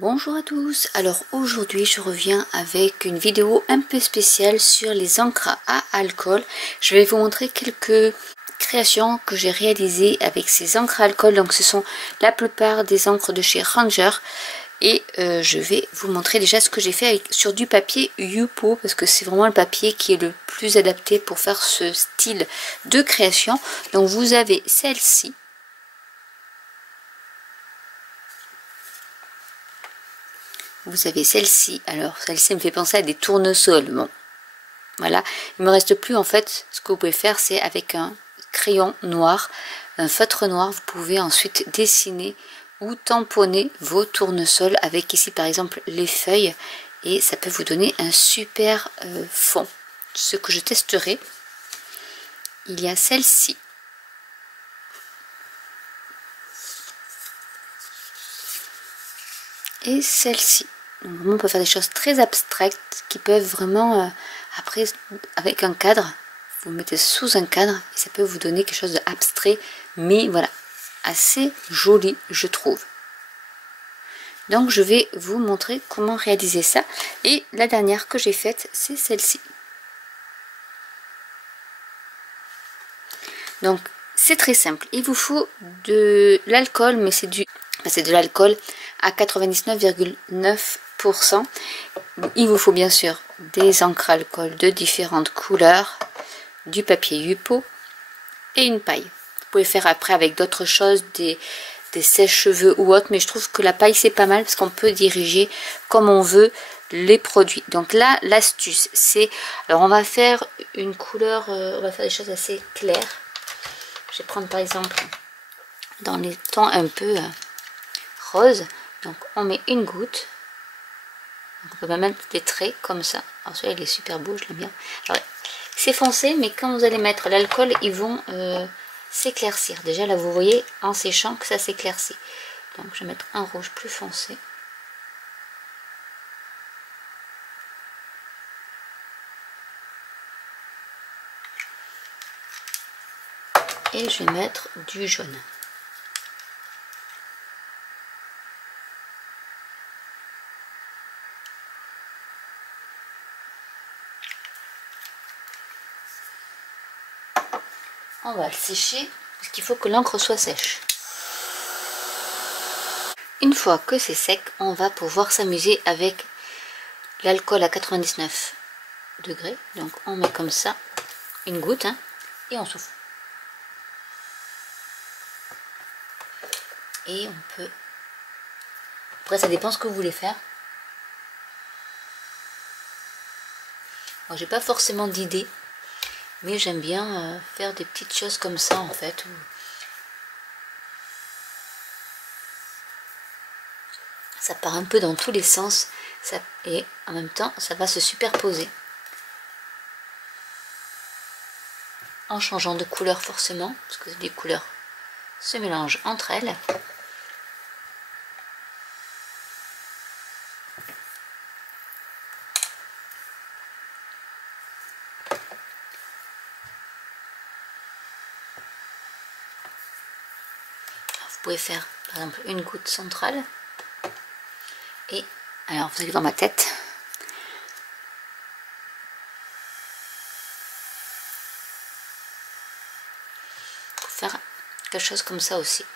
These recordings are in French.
Bonjour à tous, alors aujourd'hui je reviens avec une vidéo un peu spéciale sur les encres à alcool. Je vais vous montrer quelques créations que j'ai réalisées avec ces encres à alcool. Donc ce sont la plupart des encres de chez Ranger. Et je vais vous montrer déjà ce que j'ai fait sur du papier Yupo, parce que c'est vraiment le papier qui est le plus adapté pour faire ce style de création. Donc vous avez celle-ci. Vous avez celle-ci, alors celle-ci me fait penser à des tournesols. Bon, voilà, il me reste plus en fait. Ce que vous pouvez faire, c'est avec un crayon noir, un feutre noir, vous pouvez ensuite dessiner ou tamponner vos tournesols avec ici par exemple les feuilles, et ça peut vous donner un super fond. Ce que je testerai, il y a celle-ci. Et celle-ci. Donc vraiment, on peut faire des choses très abstraites qui peuvent vraiment, après, avec un cadre, vous mettez sous un cadre et ça peut vous donner quelque chose d'abstrait, mais voilà, assez joli, je trouve. Donc je vais vous montrer comment réaliser ça. Et la dernière que j'ai faite, c'est celle-ci. Donc c'est très simple. Il vous faut de l'alcool, mais c'est de l'alcool à 99,9%. Il vous faut bien sûr des encres à alcool de différentes couleurs, du papier Yupo et une paille. Vous pouvez faire après avec d'autres choses, des sèche-cheveux ou autre, mais je trouve que la paille c'est pas mal parce qu'on peut diriger comme on veut les produits. Donc là, l'astuce c'est, alors on va faire une couleur, on va faire des choses assez claires. Je vais prendre par exemple dans les tons un peu rose. Donc on met une goutte. Donc, on peut même mettre des traits comme ça. Alors celui-là il est super beau, je l'aime bien. C'est foncé, mais quand vous allez mettre l'alcool, ils vont s'éclaircir. Déjà là vous voyez en séchant que ça s'éclaircit. Donc je vais mettre un rouge plus foncé. Et je vais mettre du jaune. On va le sécher parce qu'il faut que l'encre soit sèche. Une fois que c'est sec, on va pouvoir s'amuser avec l'alcool à 99 degrés. Donc on met comme ça une goutte et on souffle. Et on peut... Après ça dépend ce que vous voulez faire. Moi j'ai pas forcément d'idée, mais j'aime bien faire des petites choses comme ça en fait. Ça part un peu dans tous les sens et en même temps ça va se superposer. En changeant de couleur forcément, parce que les couleurs se mélangent entre elles. Vous pouvez faire par exemple une goutte centrale. Et alors vous allez voir ma tête. Pour faire quelque chose comme ça aussi.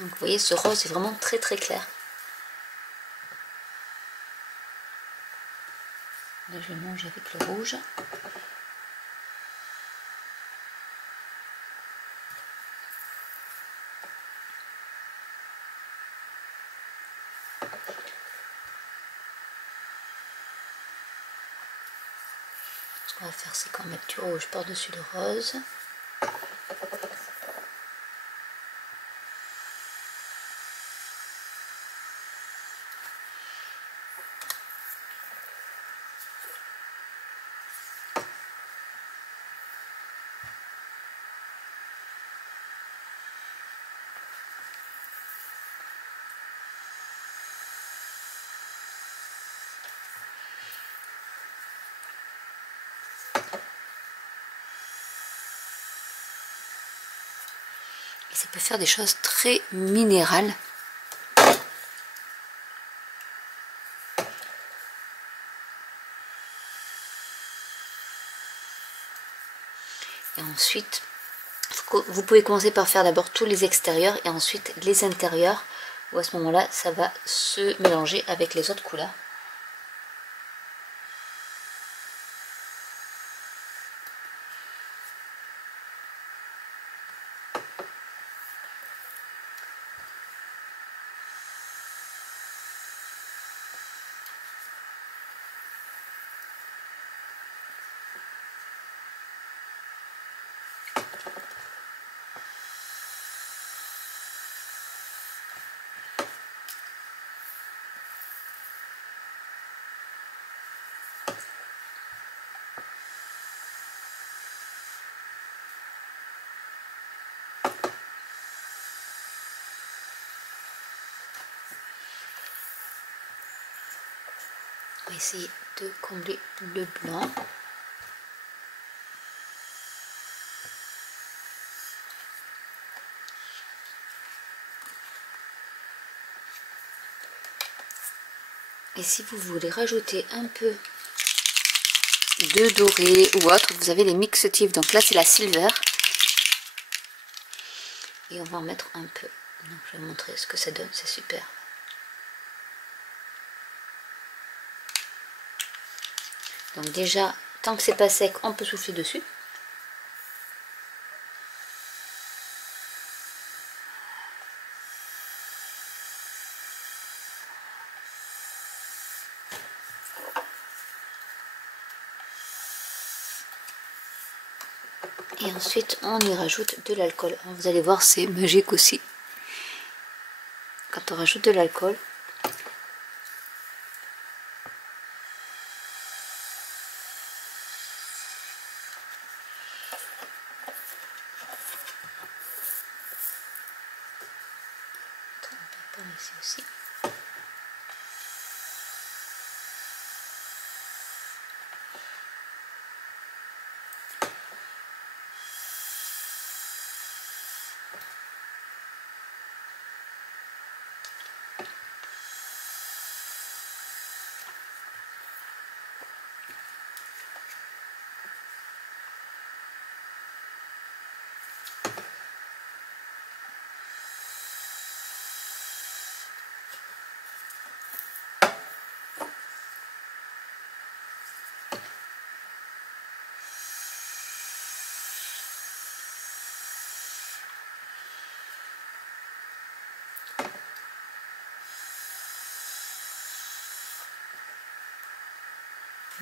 Donc vous voyez, ce rose est vraiment très très clair. Là je vais mélanger avec le rouge. Ce qu'on va faire, c'est qu'on va mettre du rouge par-dessus le rose. Et ça peut faire des choses très minérales. Et ensuite, vous pouvez commencer par faire d'abord tous les extérieurs et ensuite les intérieurs, où à ce moment-là, ça va se mélanger avec les autres couleurs. On va essayer de combler le blanc. Et si vous voulez rajouter un peu de doré ou autre, vous avez les mixatifs. Donc là c'est la silver. Et on va en mettre un peu. Donc je vais vous montrer ce que ça donne, c'est super. Donc déjà, tant que c'est pas sec, on peut souffler dessus. Et ensuite, on y rajoute de l'alcool. Vous allez voir, c'est magique aussi. Quand on rajoute de l'alcool, ici aussi.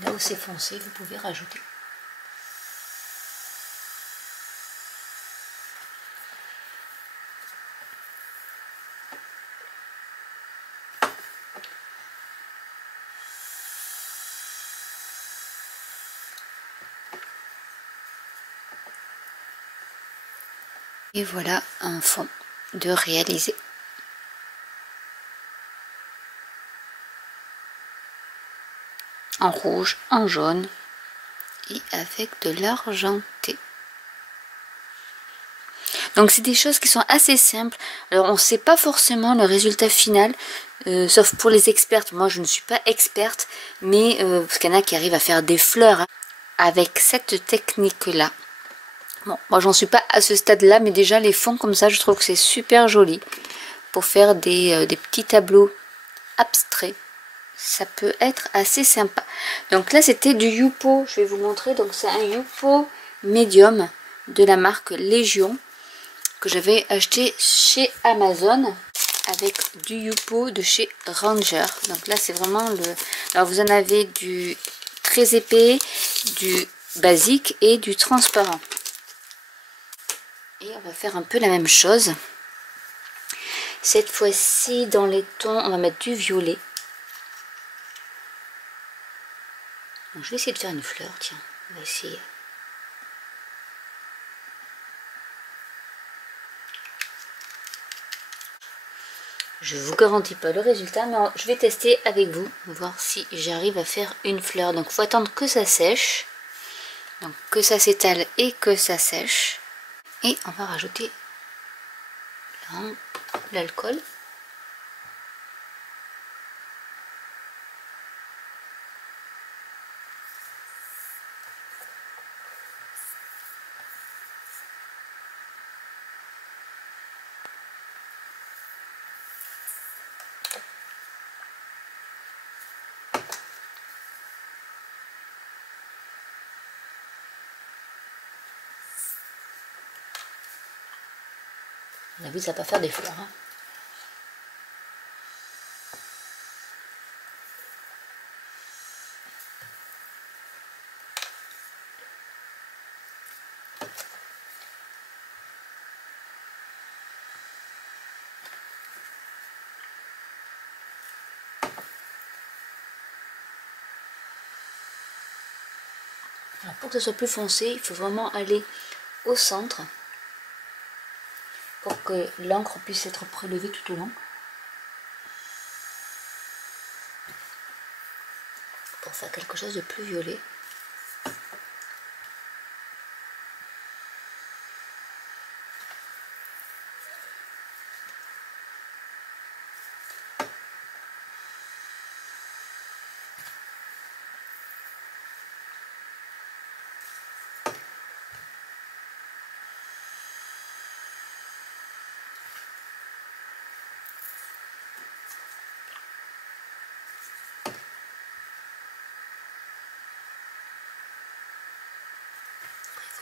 Là où c'est foncé, vous pouvez rajouter. Et voilà un fond de réalisé. En rouge, en jaune et avec de l'argenté. Donc c'est des choses qui sont assez simples. Alors on ne sait pas forcément le résultat final, sauf pour les expertes. Moi je ne suis pas experte, mais parce qu'il y en a qui arrivent à faire des fleurs hein, avec cette technique là. Bon, moi j'en suis pas à ce stade là, mais déjà les fonds comme ça je trouve que c'est super joli pour faire des petits tableaux abstraits. Ça peut être assez sympa. Donc là c'était du Yupo, je vais vous montrer. Donc c'est un Yupo médium de la marque Légion que j'avais acheté chez Amazon avec du Yupo de chez Ranger. Donc là c'est vraiment le... Alors vous en avez du très épais, du basique et du transparent. Et on va faire un peu la même chose. Cette fois-ci dans les tons, on va mettre du violet. Donc, je vais essayer de faire une fleur, tiens, on va essayer. Je vous garantis pas le résultat, mais je vais tester avec vous, voir si j'arrive à faire une fleur. Donc il faut attendre que ça sèche, donc que ça s'étale et que ça sèche. Et on va rajouter dans l'alcool. On a vu, ça va pas faire des fleurs. Hein. Alors pour que ce soit plus foncé, il faut vraiment aller au centre pour que l'encre puisse être prélevée tout au long. Pour faire quelque chose de plus violet.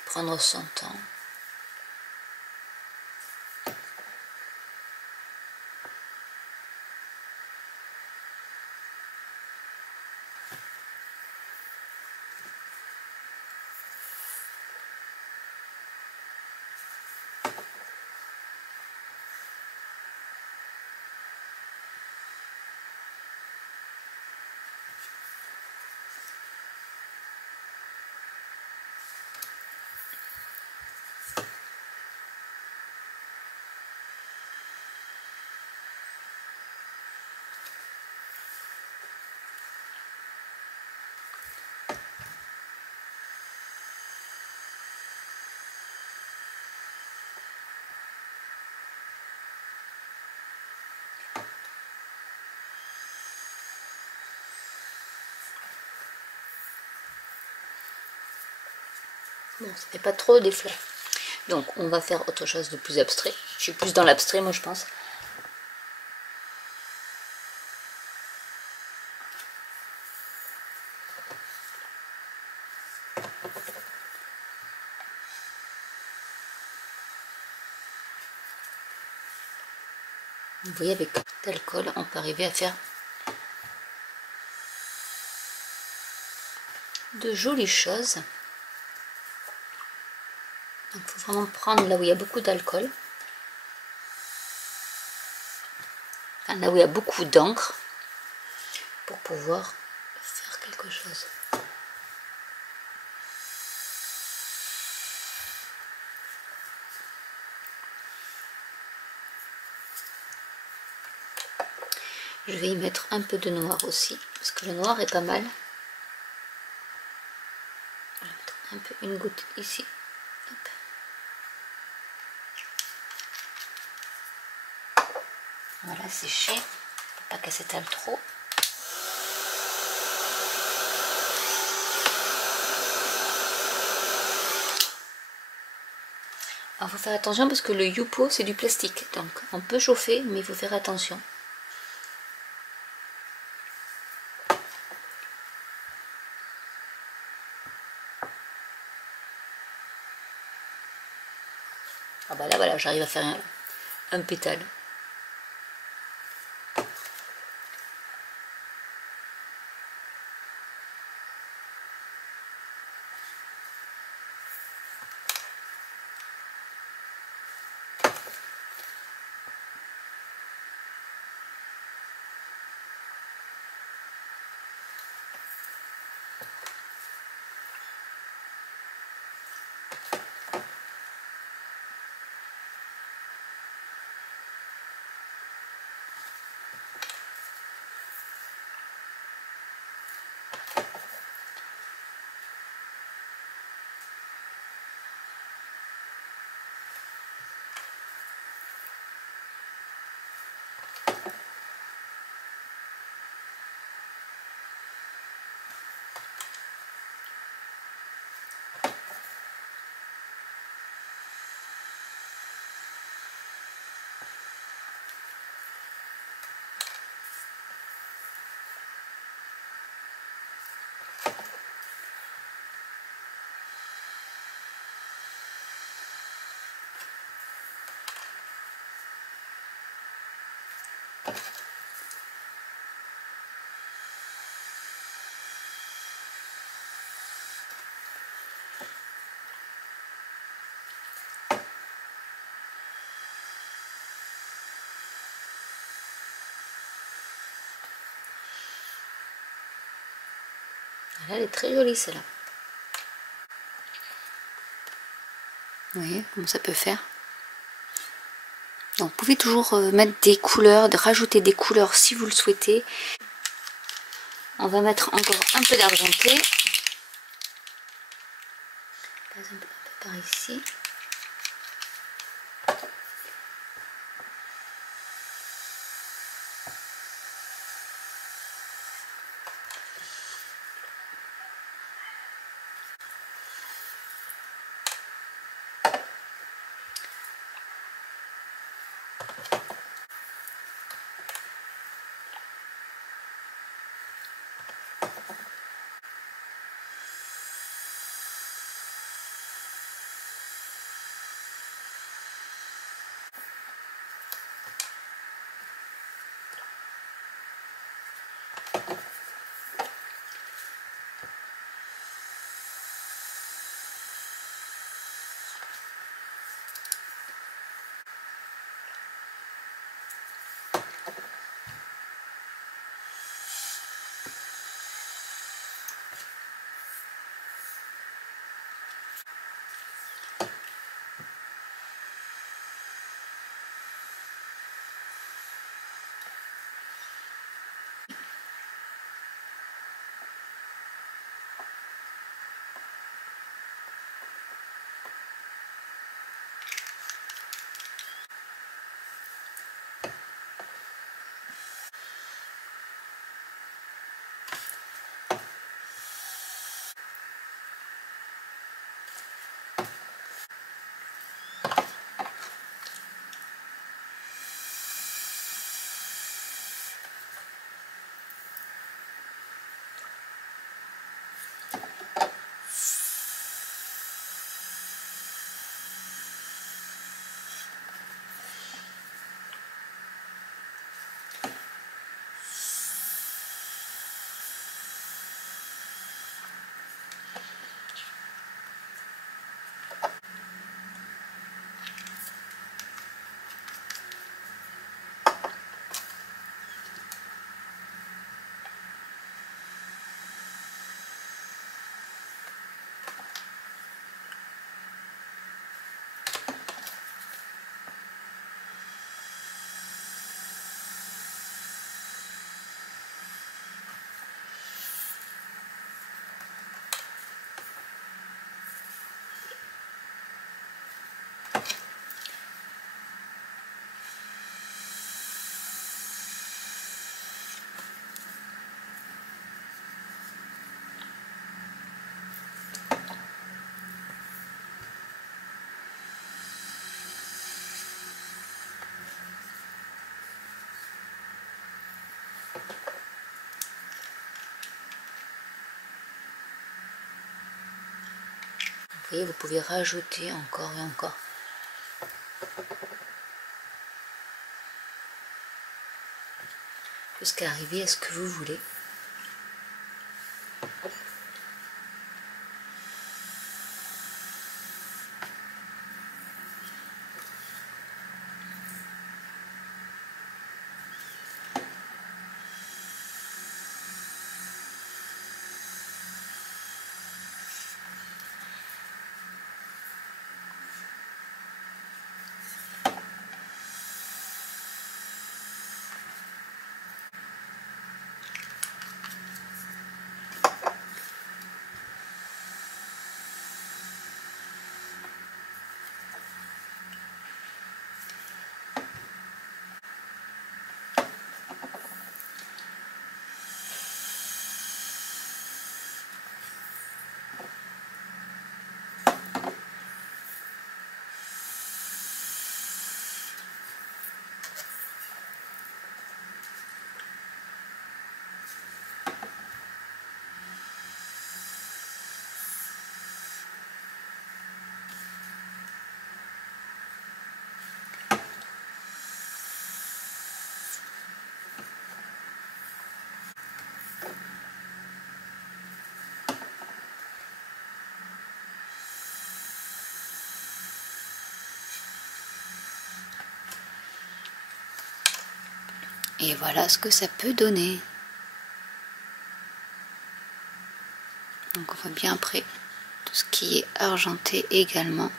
Prendre son temps. Bon, ça fait pas trop des fleurs. Donc on va faire autre chose de plus abstrait. Je suis plus dans l'abstrait moi je pense. Vous voyez, avec l'alcool on peut arriver à faire de jolies choses. Donc il faut vraiment prendre là où il y a beaucoup d'alcool. Enfin, là où il y a beaucoup d'encre. Pour pouvoir faire quelque chose. Je vais y mettre un peu de noir aussi. Parce que le noir est pas mal. Je vais mettre un peu, une goutte ici. Hop. Voilà, sécher, pour pas qu'elle s'étale trop. Alors, il faut faire attention parce que le Yupo, c'est du plastique. Donc, on peut chauffer, mais il faut faire attention. Ah bah là, voilà, j'arrive à faire un pétale. Elle est très jolie celle-là. Vous voyez comment ça peut faire. Donc vous pouvez toujours mettre des couleurs, rajouter des couleurs si vous le souhaitez. On va mettre encore un peu d'argenté. Par exemple, un peu par ici. Vous voyez, vous pouvez rajouter encore et encore. Jusqu'à arriver à ce que vous voulez. Et voilà ce que ça peut donner. Donc on voit bien après tout ce qui est argenté également.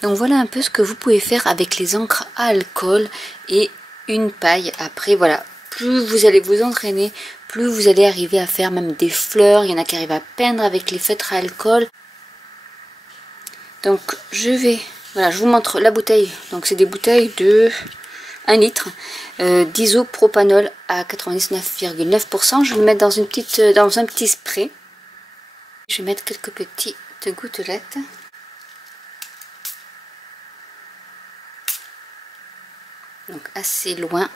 Donc voilà un peu ce que vous pouvez faire avec les encres à alcool et une paille. Après voilà, plus vous allez vous entraîner, plus vous allez arriver à faire même des fleurs. Il y en a qui arrivent à peindre avec les feutres à alcool. Donc voilà, je vous montre la bouteille. Donc c'est des bouteilles de 1 litre d'isopropanol à 99,9%. Je vais le mettre dans un petit spray. Je vais mettre quelques petites gouttelettes. Donc assez loin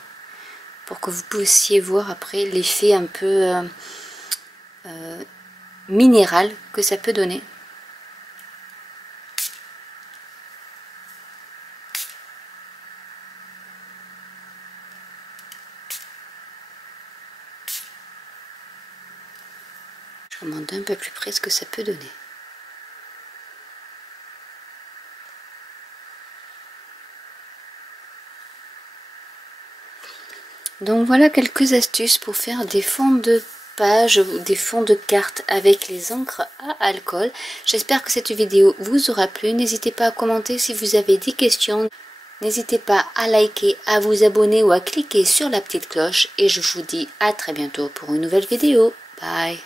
pour que vous puissiez voir après l'effet un peu minéral que ça peut donner. Je vous montre un peu plus près ce que ça peut donner. Donc voilà quelques astuces pour faire des fonds de page ou des fonds de cartes avec les encres à alcool. J'espère que cette vidéo vous aura plu. N'hésitez pas à commenter si vous avez des questions. N'hésitez pas à liker, à vous abonner ou à cliquer sur la petite cloche. Et je vous dis à très bientôt pour une nouvelle vidéo. Bye!